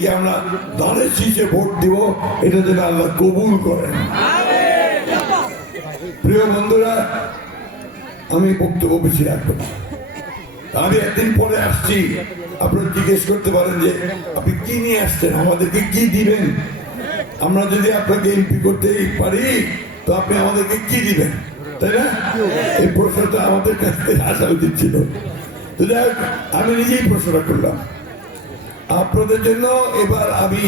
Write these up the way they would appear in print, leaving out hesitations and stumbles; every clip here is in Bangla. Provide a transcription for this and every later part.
যে আমরা ধানের শীষে ভোট দিব, এটা যেন আল্লাহ কবুল করেন। প্রিয় বন্ধুরা, আমি বক্তব্য বেশি রাখবো না। আমি একদিন পরে আসছি, আপনারা জিজ্ঞেস করতে পারেন যে আপনি কি নিয়ে আসছেন, আমাদেরকে কি দিবেন। আমরা যদি আপনাকে এমপি করতে পারি তো আপনি আমাদেরকে কি দিবেন, তাই না? এই প্রশ্নটা আমাদের কাছ থেকে আসা উচিত ছিল। আমি নিজেই প্রশ্নটা করলাম আপনাদের জন্য। এবার আমি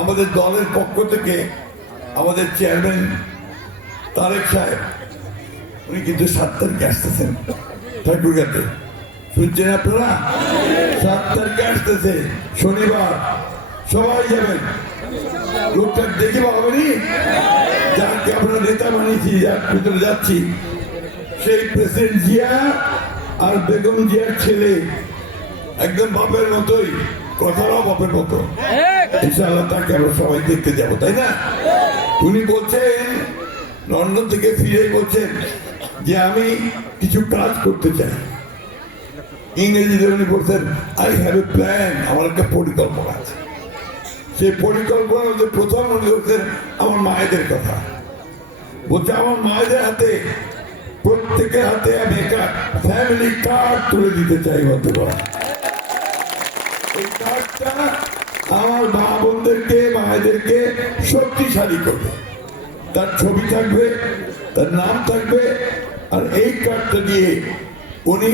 আমাদের দলের পক্ষ থেকে আমাদের চেয়ারম্যান তারেক সাহেব, উনি কিন্তু 7 তারিখে আসতেছেন ঠাকুরগাতে, শুনছেন আপনারা? 7 তারিখে আসতেছে শনিবার, সবাই যাবেন। লোকটা দেখে পাবেনি, যাকে আমরা নেতা বানিয়েছি, যার ভিতরে যাচ্ছি, সেই প্রেসিডেন্ট জিয়া আর বেগম জিয়ার ছেলে, একদম বাপের মতোই, কথাটাও বাপের মতো। ইনশাআল্লাহ তাকে আমরা সবাই দেখতে যাবো, তাই না? উনি বলছেন, লন্ডন থেকে ফিরে বলছেন যে আমি কিছু কাজ করতে চাই। ইংরেজিতে উনি বলছেন আই হ্যাভ এ প্ল্যান, আমার একটা পরিকল্পনা আছে। সেই পরিকল্পনার মধ্যে প্রথম উনি বলছেন আমার মায়েদের কথা। বলছে আমার মায়েদের হাতে, প্রত্যেকের হাতে আমি একটা ফ্যামিলি কার্ড তুলে দিতে চাই। বন্ধুরা, এই কার্ডটা আমার মা বোনদেরকে, মায়েদেরকে শক্তিশালী করবে। তার ছবি থাকবে, তার নাম থাকবে, আর এই কার্ডটা দিয়ে উনি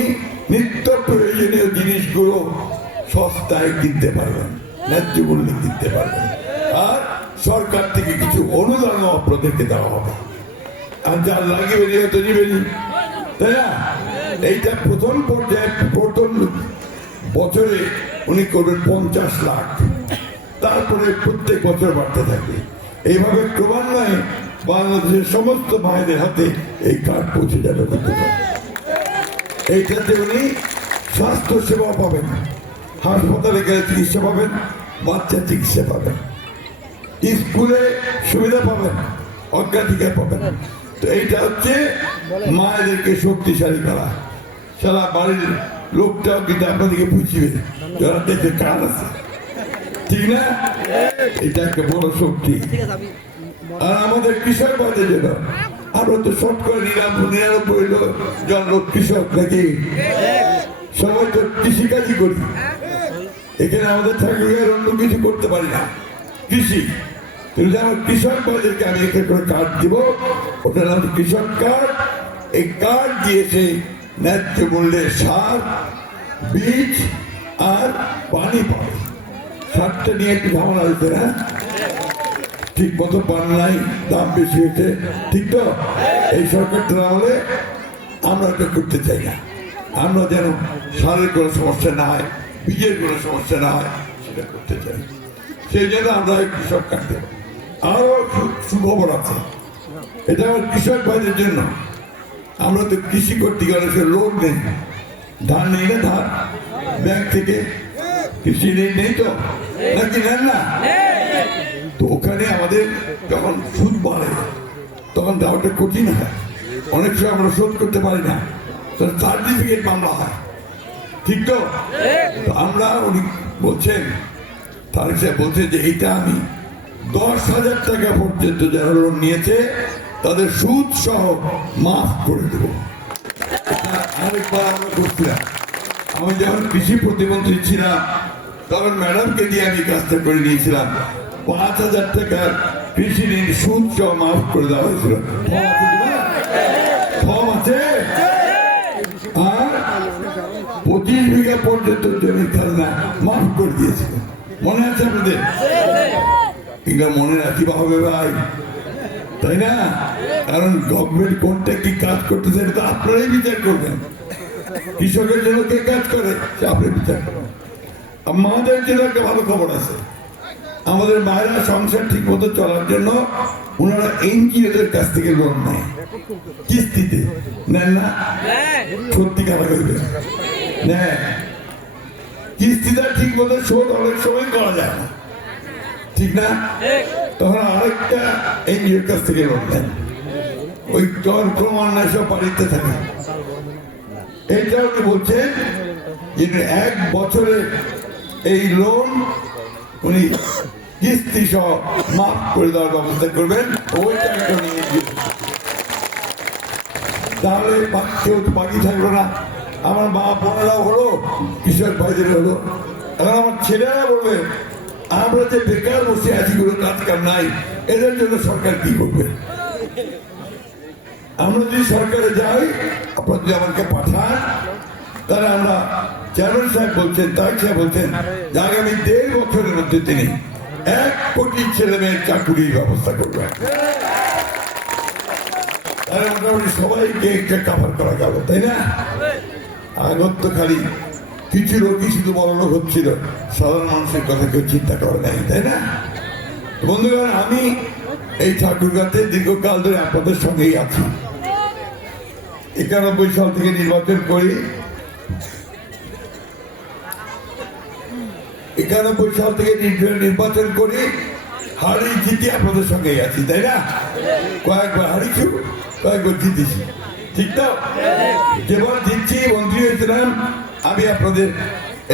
নিত্য প্রয়োজনীয় জিনিসগুলো সস্তায় কিনতে পারবেন, ন্যায্য মূল্যে কিনতে পারবেন। আর সরকার থেকে কিছু অনুদানও আপনাদেরকে দেওয়া হবে। আর যার লাগবে তো নিবেনি, তাই না? এইটা প্রথম পর্যায়ে, প্রথম বছরে উনি করবেন 50 লাখ, তারপরে প্রত্যেক বছর বাড়তে থাকবে। এইভাবে ক্রমান্বয়ে বাংলাদেশের সমস্ত মায়েদের হাতে এই কার্ড পৌঁছে যাবে। এইটাতে উনি স্বাস্থ্য সেবা পাবেন, হাসপাতালে গেলে চিকিৎসা পাবেন, বাচ্চা চিকিৎসা পাবেন, স্কুলে সুবিধা পাবেন, অগ্রাধিকার পাবেন। তো এইটা হচ্ছে মায়েদেরকে শক্তিশালী করা। সারা বাড়ির লোকটাও কিন্তু আপনাদেরকে বুঝিবে, যারা দেখে কাজ আছে, ঠিক না? এটা একটা বড় শক্তি। আর আমাদের কৃষক বাদের জন্য আমরা তো শতকরা 99 জন লোক কৃষক, নাকি? সবাই তো কৃষিকাজই করি। এখানে আমাদের থাকলে অন্য কিছু করতে পারি না, কৃষি। কিন্তু আমার কৃষক বাদেরকে আমি এখানে করে কার্ড দিব, ওটা নাম কৃষক কার্ড। এই কার্ড দিয়েছে ন্যায্য মূল্যে সার, বীজ আর পানি পাবে। সারটা নিয়ে একটু ঝামেলা হয়েছে না, ঠিক মতো পান নাই, দাম বেশি হয়েছে, ঠিক তো? এই সরকারটা না হলে আমরা এটা করতে চাই না। আমরা যেন সারের কোনো সমস্যা না হয়, বীজের কোনো সমস্যা না হয়, সেটা করতে চাই। সেই জন্য আমরা কৃষক কার্ড দেব। আরো সুখবর আছে, এটা আমার কৃষক ভাইদের জন্য। আমরা তো কৃষি করতে গেলে সে লোন নেই, ধান নেই না, ধান ব্যাংক থেকে কৃষি ঋণ নেই তো, নাকি নেন না? তো ওখানে আমাদের যখন সুদ বাড়ে তখন দেওয়াটা কঠিন হয়, অনেক সময় আমরা শোধ করতে পারি না, সার্টিফিকেট মামলা হয়, ঠিক তো? আমরা উনি বলছেন, তারেক সাহেব বলছে যে এইটা আমি 10,000 টাকা পর্যন্ত যারা লোন নিয়েছে তাদের সুদ সহ মাফ করে দেব। আরেকবার আমরা করছিলাম, আমি যখন কৃষি প্রতিমন্ত্রী ছিলাম তখন ম্যাডামকে দিয়ে আমি কাজটা করে নিয়েছিলাম। 5,000 টাকার কৃষি ঋণ সুদ সহ মাফ করে দেওয়া হয়েছিল। ফর্ম আছে। আর 25 বিঘা পর্যন্ত জমির খাজনা মাফ করে দিয়েছিল, মনে আছে আপনাদের? এগুলো মনে রাখি হবে ভাই, তাই না? কারণ গভর্নমেন্ট কোনটা কি কাজ করতেছে এটা আপনারাই বিচার করবেন। কৃষকের জন্য কে কাজ করে সে আপনি বিচার করবেন। আমাদের জন্য একটা ভালো খবর আছে, আমাদের মায়েরা সংসার ঠিক মতো চলার জন্য ওনারা এনজিওদের কাছ থেকে লোন নেয়, কিস্তিতে নেন না? সত্যিকার হইবে নেয়, কিস্তিটা ঠিক মতো শোধ অনেক সময় করা যায় না, ঠিক না? তখন আরেকটা এনজিওর কাছ থেকে লোন নেন, ওই ক্রমান্বয়ে সব বাড়িতে থাকে। এইটাও কি বলছেন যে 1 বছরে এই লোন উনি কিস্তি সহ মাফ করে দেওয়ার ব্যবস্থা করবেন, ওই টাকাটা নিয়ে দিবেন। তাহলে কেউ তো বাকি থাকলো না। আমার মা বোনেরাও হলো, কৃষক ভাইদের হলো। এখন আমার ছেলেরা বলবে আমরা যে বেকার বসে আছি, কোনো কাজ কাম নাই, এদের জন্য সরকার কি করবে? আমরা যদি সরকারে যাই, আপনারা যদি আমাকে পাঠান, তাহলে আমরা চেয়ারম্যান সাহেব বলছেন, তাই সাহেব বলছেন যে আগামী 1.5 বছরের মধ্যে তিনি 1 কোটি ছেলে মেয়ের চাকুরির ব্যবস্থা করবেন। তাহলে মোটামুটি সবাইকে একটা কাভার করা গেল, তাই না? আগত তো খালি কিছু লোকই শুধু বড়লোক হচ্ছিল, সাধারণ মানুষের কথা কেউ চিন্তা করে নাই, তাই না? বন্ধুগণ, আমি এই ঠাকুরগাঁতে দীর্ঘকাল ধরে আপনাদের সঙ্গেই আছি। 91 সাল থেকে নির্বাচন করি, 91 সাল থেকে নির্বাচন করি, হারি জিতে আপনাদের সঙ্গেই আছি, তাই না? কয়েকবার হারিছু, কয়েকবার জিতেছি, ঠিক তো? যেবার জিতছি, মন্ত্রী হয়েছিলাম, আমি আপনাদের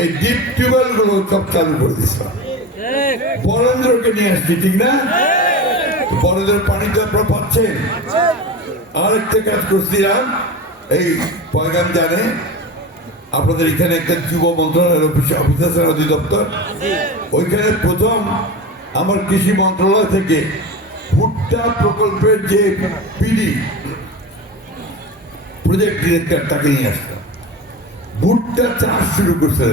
এই ডিপ টিউবওয়েল গুলো সব চালু করে দিয়েছিলাম, বরেন্দ্রকে নিয়ে আসছি, ঠিক না? বরেন্দ্রের পানি তো আপনারা পাচ্ছেন। আরেকটা কাজ করছিলাম, এই পয়গাম জানে আপনাদের এখানে একটা যুব মন্ত্রণালয়ের অফিস অধিদপ্তর, ওইখানে প্রথম আমার কৃষি মন্ত্রণালয় থেকে ভুট্টা প্রকল্পের যে পিডি প্রজেক্ট ডিরেক্টর, তাকে নিয়ে আসতাম। ভুট্টা চাষ শুরু করছে।